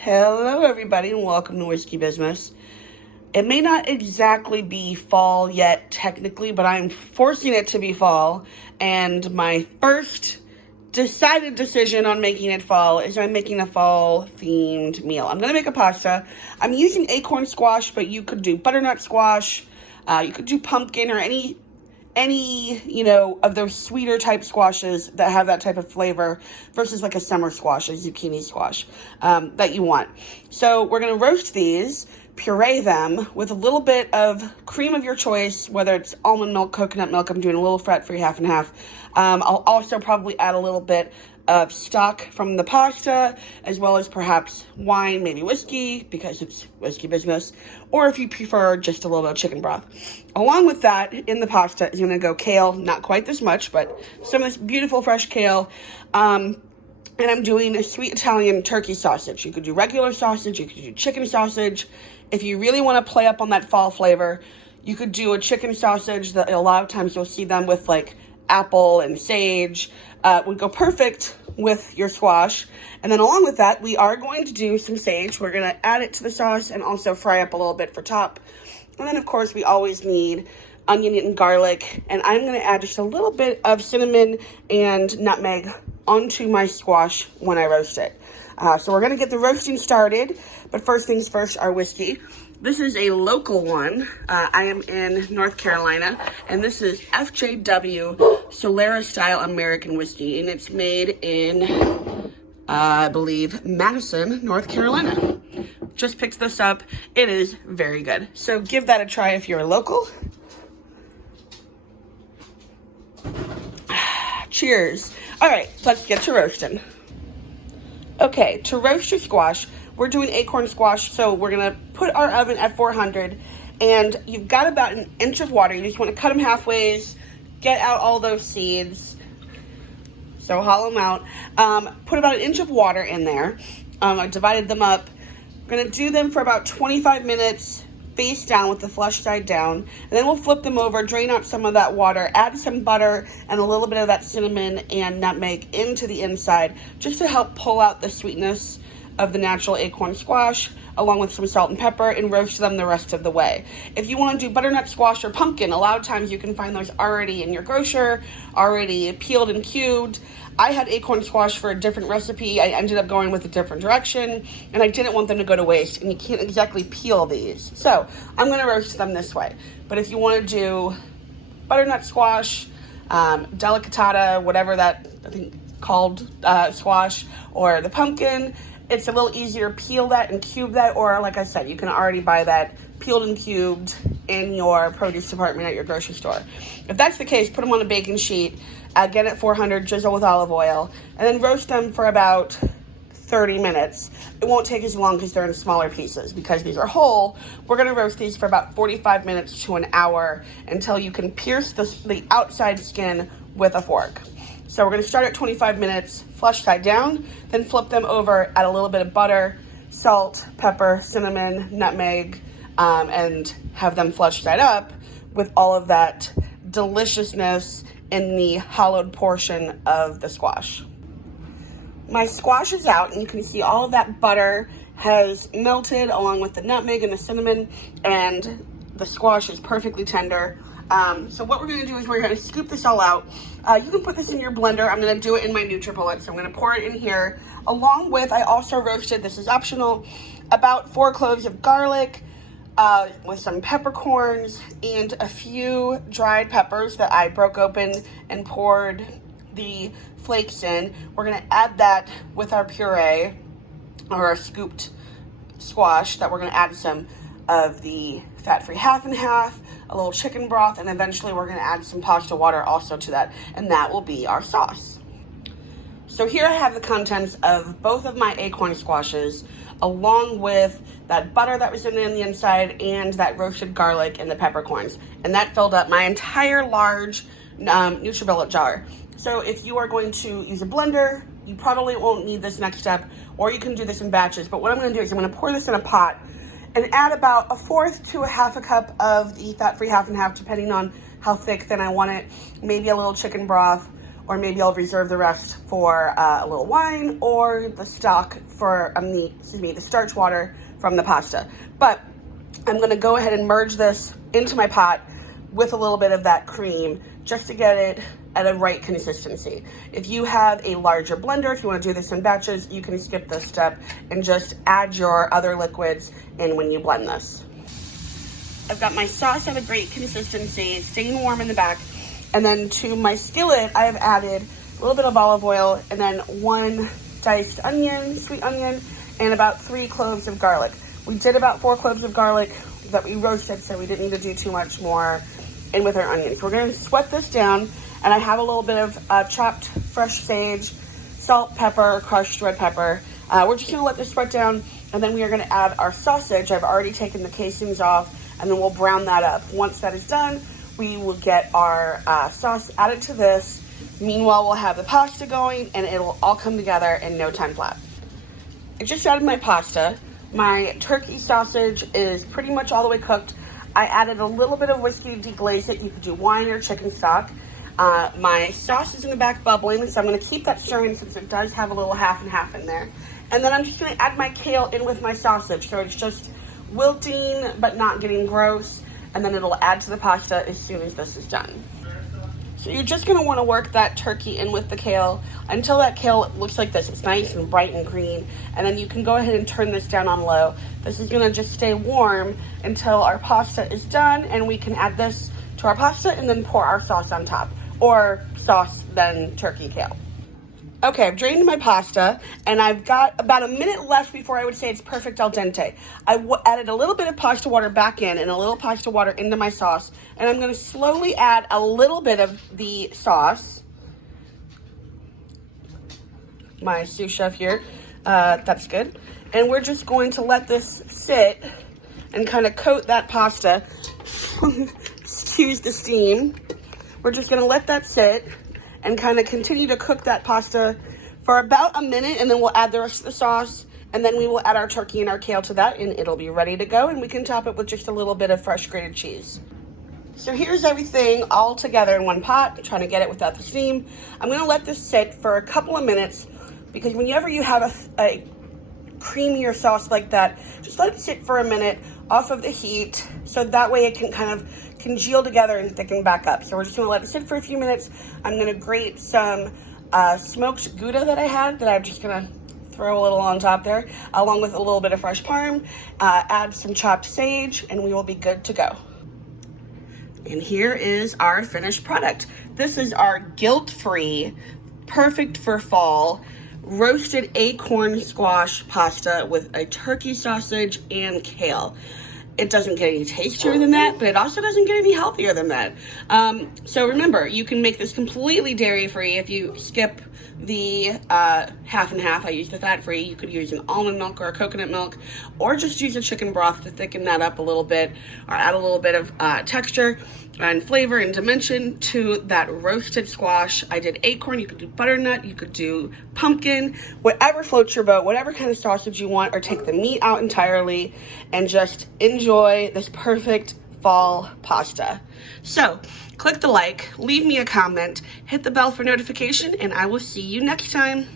Hello everybody and welcome to Whiskey Business. It may not exactly be fall yet technically, but I'm forcing it to be fall, and my first decided decision on making it fall is I'm making a fall themed meal. I'm going to make a pasta. I'm using acorn squash, but you could do butternut squash, you could do pumpkin or any of those sweeter type squashes that have that type of flavor versus like a summer squash, a zucchini squash that you want. So we're going to roast these, puree them with a little bit of cream of your choice, whether it's almond milk, coconut milk. I'm doing a little fat-free half and half. I'll also probably add a little bit of stock from the pasta, as well as perhaps wine, maybe whiskey, because it's Whiskey Business, or if you prefer, just a little bit of chicken broth. Along with that, in the pasta is going to go kale, not quite this much, but some of this beautiful fresh kale. And I'm doing a sweet Italian turkey sausage. You could do regular sausage, you could do chicken sausage. If you really want to play up on that fall flavor, you could do a chicken sausage that a lot of times you'll see them with like apple and sage. Would go perfect with your squash. And then along with that, we are going to do some sage. We're going to add it to the sauce and also fry up a little bit for top. And then of course we always need onion and garlic. And I'm going to add just a little bit of cinnamon and nutmeg onto my squash when I roast it. So we're going to get the roasting started. But first things first, our whiskey. This is a local one. I am in North Carolina, and this is FJW Solera Style American Whiskey, and it's made in, I believe, Madison, North Carolina. Just picked this up. It is very good. So give that a try if you're local. Cheers. All right, let's get to roasting. Okay, to roast your squash, we're doing acorn squash, so we're going to put our oven at 400, and you've got about an inch of water. You just want to cut them halfways, get out all those seeds, so hollow them out. Put about an inch of water in there. I divided them up. I'm going to do them for about 25 minutes, face down with the flesh side down, and then we'll flip them over, drain out some of that water, add some butter and a little bit of that cinnamon and nutmeg into the inside, just to help pull out the sweetness of the natural acorn squash, along with some salt and pepper, and roast them the rest of the way. If you want to do butternut squash or pumpkin, a lot of times you can find those already in your grocer, already peeled and cubed. I had acorn squash for a different recipe. I ended up going with a different direction, and I didn't want them to go to waste, and you can't exactly peel these. So I'm going to roast them this way. But if you want to do butternut squash, delicatata, whatever that I think called squash, or the pumpkin, it's a little easier. Peel that and cube that, or like I said, you can already buy that peeled and cubed in your produce department at your grocery store. If that's the case, put them on a baking sheet, get it 400, drizzle with olive oil, and then roast them for about 30 minutes. It won't take as long because they're in smaller pieces. Because these are whole, we're going to roast these for about 45 minutes to an hour until you can pierce the outside skin with a fork. So we're going to start at 25 minutes, flesh side down, then flip them over, add a little bit of butter, salt, pepper, cinnamon, nutmeg, and have them flesh side up with all of that deliciousness in the hollowed portion of the squash. My squash is out, and you can see all of that butter has melted along with the nutmeg and the cinnamon, and the squash is perfectly tender. So what we're going to do is we're going to scoop this all out. You can put this in your blender. I'm going to do it in my NutriBullet, so I'm going to pour it in here. Along with, I also roasted, this is optional, about 4 cloves of garlic with some peppercorns and a few dried peppers that I broke open and poured the flakes in. We're going to add that with our puree, or our scooped squash, that we're going to add some of the fat-free half and half, a little chicken broth, and eventually we're going to add some pasta water also to that, and that will be our sauce. So here I have the contents of both of my acorn squashes, along with that butter that was in the inside and that roasted garlic and the peppercorns, and that filled up my entire large NutriBullet jar. So if you are going to use a blender, you probably won't need this next step, or you can do this in batches. But what I'm going to do is I'm going to pour this in a pot and add about 1/4 to 1/2 cup of the fat-free half and half, depending on how thick, thin I want it. Maybe a little chicken broth, or maybe I'll reserve the rest for a little wine or the stock for, the starch water from the pasta. But I'm gonna go ahead and merge this into my pot with a little bit of that cream just to get it at a right consistency. If you have a larger blender, if you want to do this in batches, you can skip this step and just add your other liquids in when you blend this. I've got my sauce at a great consistency, staying warm in the back. And then to my skillet, I have added a little bit of olive oil and then 1 diced onion, sweet onion, and about 3 cloves of garlic. We did about 4 cloves of garlic that we roasted, so we didn't need to do too much more in with our onions. We're gonna sweat this down, and I have a little bit of chopped fresh sage, salt, pepper, crushed red pepper. We're just gonna let this sweat down, and then we are gonna add our sausage. I've already taken the casings off, and then we'll brown that up. Once that is done, we will get our sauce added to this. Meanwhile, we'll have the pasta going, and it'll all come together in no time flat. I just added my pasta. My turkey sausage is pretty much all the way cooked. I added a little bit of whiskey to deglaze it. You could do wine or chicken stock. My sauce is in the back bubbling, so I'm gonna keep that stirring since it does have a little half and half in there. And then I'm just gonna add my kale in with my sausage, so it's just wilting but not getting gross. And then it'll add to the pasta as soon as this is done. So you're just gonna wanna work that turkey in with the kale until that kale looks like this. It's nice and bright and green. And then you can go ahead and turn this down on low. This is gonna just stay warm until our pasta is done, and we can add this to our pasta and then pour our sauce on top. Or sauce, then turkey kale. Okay, I've drained my pasta, and I've got about a minute left before I would say it's perfect al dente. I added a little bit of pasta water back in and a little pasta water into my sauce, and I'm gonna slowly add a little bit of the sauce. My sous chef here, that's good. And we're just going to let this sit and kind of coat that pasta. Excuse the steam. We're just gonna let that sit and kind of continue to cook that pasta for about a minute, and then we'll add the rest of the sauce, and then we will add our turkey and our kale to that, and it'll be ready to go, and we can top it with just a little bit of fresh grated cheese. So here's everything all together in one pot, trying to get it without the steam. I'm gonna let this sit for a couple of minutes, because whenever you have a creamier sauce like that, just let it sit for a minute off of the heat, so that way it can kind of congeal together and thicken back up. So we're just gonna let it sit for a few minutes. I'm gonna grate some smoked Gouda that I had that I'm just gonna throw a little on top there, along with a little bit of fresh parm, add some chopped sage, and we will be good to go. And here is our finished product. This is our guilt-free, perfect for fall, roasted acorn squash pasta with a turkey sausage and kale. It doesn't get any tastier than that, but it also doesn't get any healthier than that. So remember, you can make this completely dairy-free if you skip the half and half. I used the fat-free. You could use an almond milk or a coconut milk, or just use a chicken broth to thicken that up a little bit, or add a little bit of texture and flavor and dimension to that roasted squash. I did acorn. You could do butternut. You could do pumpkin. Whatever floats your boat, whatever kind of sausage you want, or take the meat out entirely and just enjoy this perfect fall pasta. So click the like, leave me a comment, hit the bell for notification, and I will see you next time.